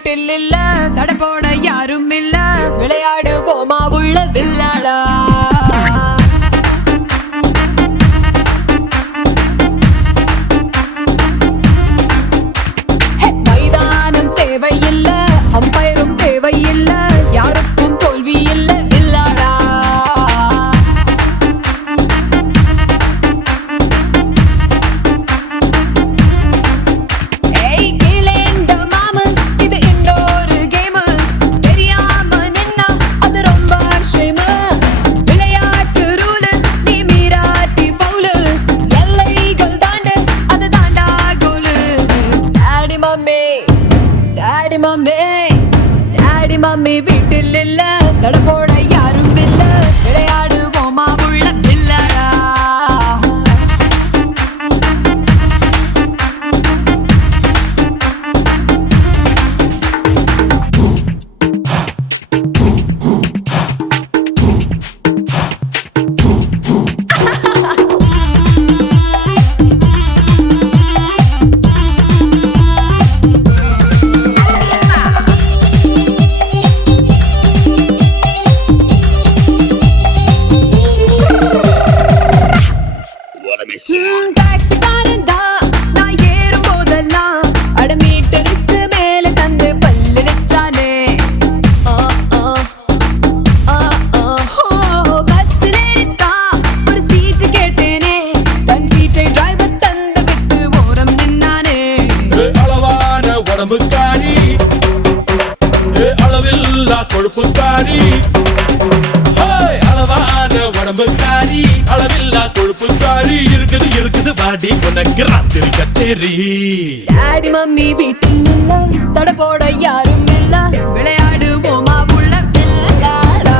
வீட்டில் இல்ல, தட போட யாரும் இல்ல, விளையாடு போமா உள்ள வில்லாடா. மைதானம் தேவையில்ல, அம்பயரும் தேவையில்ல, யாருக்கும் தோல்வி இல்ல வில்லாடா. டாடி மம்மி வீட்டில் இல்ல, தட போட யாரும் இல்ல, விளையாடு போமா உள்ள வில்லாடா. டாக்ஸிக்காரன் தான் நான் ஏறும் போதெல்லாம் அட மீட்டருக்கு மேல தந்து பல்லு நிச்சானே. பஸ்ஸில் ஏறித்தான் ஒரு சீட்டு கேட்டேனே, தன் சீட்டை டிரைவர் தந்து விட்டு ஓரம் நின்னானே. அளவான உடம்புக்காரி, அளவில்லா கொழுப்புக்காரி, அளவான உடம்புக்காரி, அளவில்லா கொழுப்புக்காரி, இருக்குது இருக்குது பாடி உனக்கு ராத்திரி கச்சேரி. டாடி மம்மி வீட்டில் இல்ல, தட போட யாரும் இல்ல, விளையாடு போமா உள்ள வில்லாடா.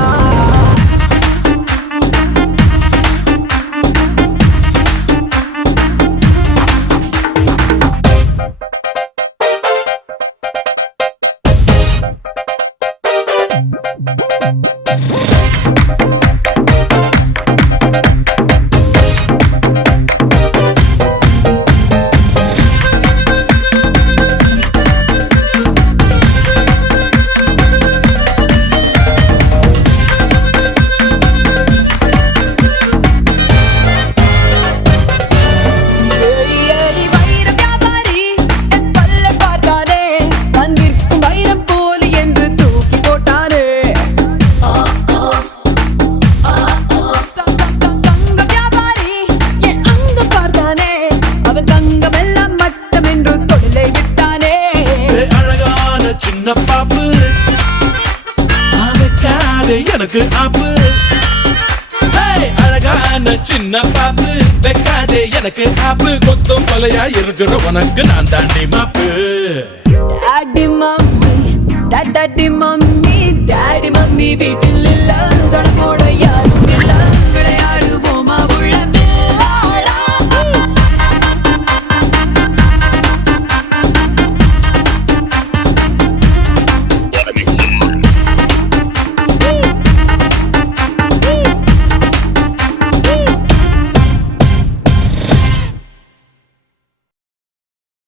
சின்ன பாப்பு எனக்கு ஆப்பு, அழகான சின்ன பாப்பு வைக்காதே எனக்கு ஆப்பு, கொத்தும் கொலையா இருக்கிற உனக்கு நான் தாண்டி மாப்பு. Daddy mummy daddy mummy daddy mummy வீட்டில் இல்ல, தட போட யாரும்